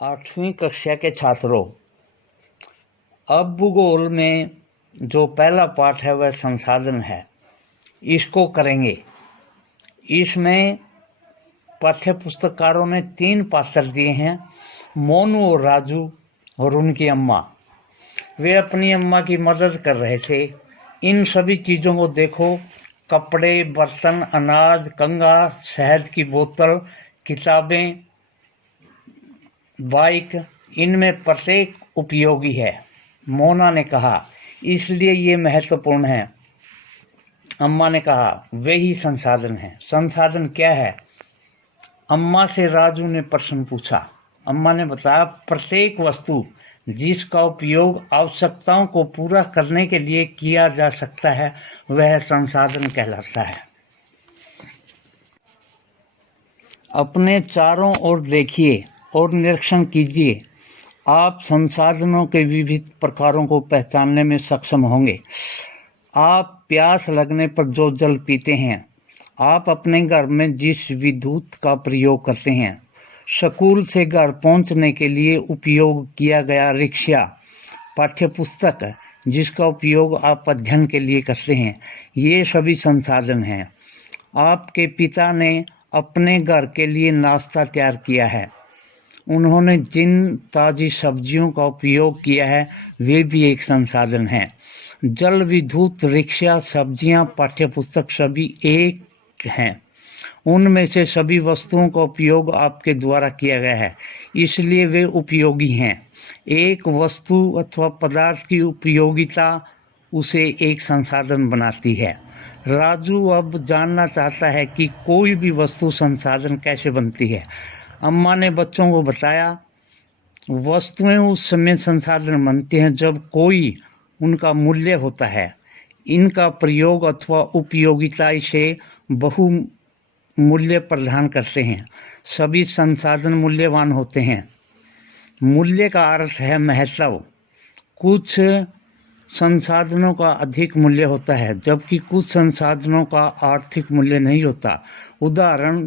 आठवीं कक्षा के छात्रों, अब भूगोल में जो पहला पाठ है वह संसाधन है। इसको करेंगे। इसमें पाठ्य पुस्तककारों ने 3 पात्र दिए हैं, मोनू और राजू और उनकी अम्मा। वे अपनी अम्मा की मदद कर रहे थे। इन सभी चीज़ों को देखो, कपड़े, बर्तन, अनाज, कंघा, शहद की बोतल, किताबें, बाइक, इनमें प्रत्येक उपयोगी है। मोना ने कहा, इसलिए ये महत्वपूर्ण है। अम्मा ने कहा, वे ही संसाधन हैं। संसाधन क्या है? अम्मा से राजू ने प्रश्न पूछा। अम्मा ने बताया, प्रत्येक वस्तु जिसका उपयोग आवश्यकताओं को पूरा करने के लिए किया जा सकता है वह संसाधन कहलाता है। अपने चारों ओर देखिए और निरीक्षण कीजिए। आप संसाधनों के विविध प्रकारों को पहचानने में सक्षम होंगे। आप प्यास लगने पर जो जल पीते हैं, आप अपने घर में जिस विद्युत का प्रयोग करते हैं, स्कूल से घर पहुंचने के लिए उपयोग किया गया रिक्शा, पाठ्यपुस्तक जिसका उपयोग आप अध्ययन के लिए करते हैं, ये सभी संसाधन हैं। आपके पिता ने अपने घर के लिए नाश्ता तैयार किया है। उन्होंने जिन ताज़ी सब्जियों का उपयोग किया है वे भी एक संसाधन हैं। जल, विद्युत, रिक्शा, सब्जियां, पाठ्यपुस्तक सभी एक हैं। उनमें से सभी वस्तुओं का उपयोग आपके द्वारा किया गया है, इसलिए वे उपयोगी हैं। एक वस्तु अथवा पदार्थ की उपयोगिता उसे एक संसाधन बनाती है। राजू अब जानना चाहता है कि कोई भी वस्तु संसाधन कैसे बनती है। अम्मा ने बच्चों को बताया, वस्तुएं उस समय संसाधन बनती हैं जब कोई उनका मूल्य होता है। इनका प्रयोग अथवा उपयोगिता इसे बहुमूल्य प्रदान करते हैं। सभी संसाधन मूल्यवान होते हैं। मूल्य का अर्थ है महत्व। कुछ संसाधनों का अधिक मूल्य होता है जबकि कुछ संसाधनों का आर्थिक मूल्य नहीं होता। उदाहरण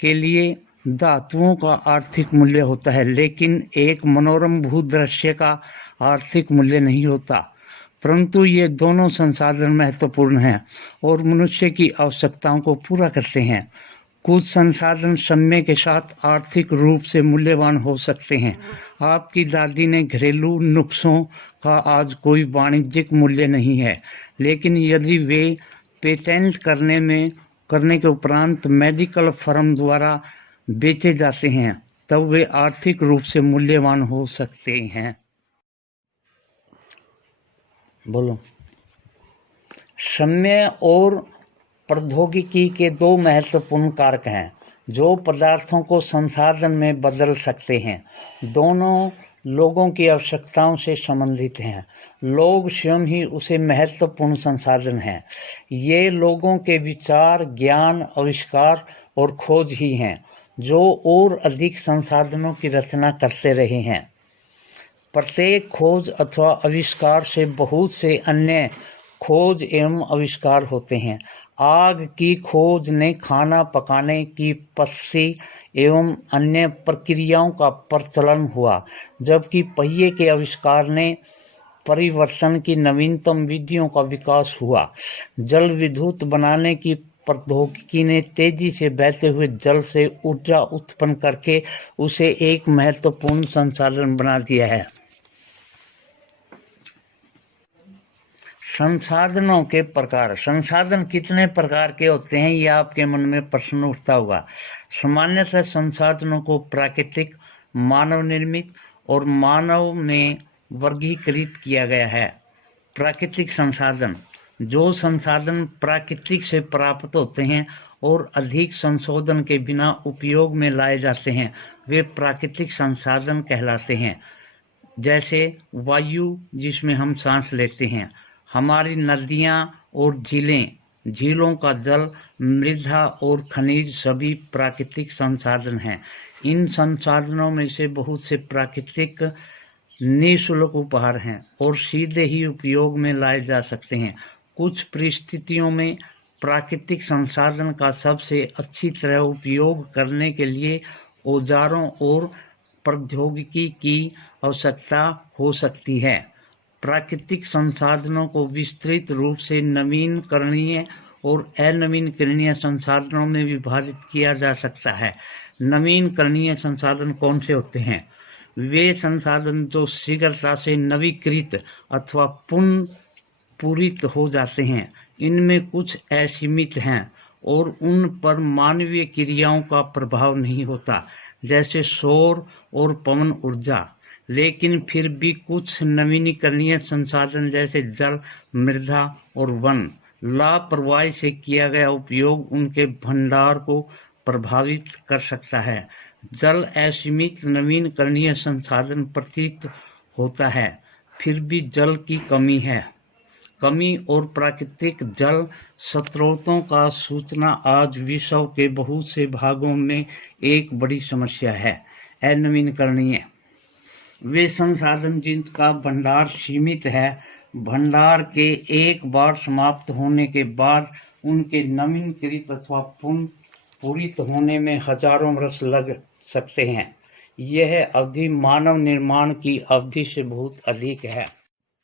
के लिए धातुओं का आर्थिक मूल्य होता है, लेकिन एक मनोरम भूदृश्य का आर्थिक मूल्य नहीं होता। परंतु ये दोनों संसाधन महत्वपूर्ण हैं और मनुष्य की आवश्यकताओं को पूरा करते हैं। कुछ संसाधन समय के साथ आर्थिक रूप से मूल्यवान हो सकते हैं। आपकी दादी ने घरेलू नुस्खों का आज कोई वाणिज्यिक मूल्य नहीं है, लेकिन यदि वे पेटेंट करने के उपरांत मेडिकल फर्म द्वारा बेचे जाते हैं तब वे आर्थिक रूप से मूल्यवान हो सकते हैं। बोलो। समय और प्रौद्योगिकी के 2 महत्वपूर्ण कारक हैं जो पदार्थों को संसाधन में बदल सकते हैं। दोनों लोगों की आवश्यकताओं से संबंधित हैं। लोग स्वयं ही उसे महत्वपूर्ण संसाधन हैं। ये लोगों के विचार, ज्ञान, आविष्कार और खोज ही हैं जो और अधिक संसाधनों की रचना करते रहे हैं। प्रत्येक खोज अथवा आविष्कार से बहुत से अन्य खोज एवं आविष्कार होते हैं। आग की खोज ने खाना पकाने की पद्धति एवं अन्य प्रक्रियाओं का प्रचलन हुआ, जबकि पहिए के आविष्कार ने परिवर्तन की नवीनतम विधियों का विकास हुआ। जल विद्युत बनाने की प्रौद्योगिकी ने तेजी से बहते हुए जल से ऊर्जा उत्पन्न करके उसे एक महत्वपूर्ण संसाधन बना दिया है। संसाधनों के प्रकार। संसाधन कितने प्रकार के होते हैं, यह आपके मन में प्रश्न उठता होगा। सामान्यतः संसाधनों को प्राकृतिक, मानव निर्मित और मानव में वर्गीकृत किया गया है। प्राकृतिक संसाधन। जो संसाधन प्राकृतिक से प्राप्त होते हैं और अधिक संशोधन के बिना उपयोग में लाए जाते हैं वे प्राकृतिक संसाधन कहलाते हैं। जैसे वायु जिसमें हम सांस लेते हैं, हमारी नदियाँ और झीलें, झीलों का जल, मृदा और खनिज सभी प्राकृतिक संसाधन हैं। इन संसाधनों में से बहुत से प्राकृतिक निःशुल्क उपहार हैं और सीधे ही उपयोग में लाए जा सकते हैं। कुछ परिस्थितियों में प्राकृतिक संसाधन का सबसे अच्छी तरह उपयोग करने के लिए औजारों और प्रौद्योगिकी की आवश्यकता हो सकती है। प्राकृतिक संसाधनों को विस्तृत रूप से नवीनकरणीय और अनवीनकरणीय संसाधनों में विभाजित किया जा सकता है। नवीनकरणीय संसाधन कौन से होते हैं? वे संसाधन जो शीघ्रता से नवीकृत अथवा पुनर्पूरित हो जाते हैं। इनमें कुछ असीमित हैं और उन पर मानवीय क्रियाओं का प्रभाव नहीं होता, जैसे सौर और पवन ऊर्जा। लेकिन फिर भी कुछ नवीनीकरणीय संसाधन जैसे जल, मृदा और वन, लापरवाही से किया गया उपयोग उनके भंडार को प्रभावित कर सकता है। जल असीमित नवीनकरणीय संसाधन प्रतीत होता है, फिर भी जल की कमी और प्राकृतिक जल स्रोतों का सूचना आज विश्व के बहुत से भागों में एक बड़ी समस्या है। अनवीनकरणीय वे संसाधन जिनका भंडार सीमित है, भंडार के एक बार समाप्त होने के बाद उनके नवीनीकृत अथवा पुनर्पूरित होने में हजारों वर्ष लग सकते हैं। यह अवधि मानव निर्माण की अवधि से बहुत अधिक है।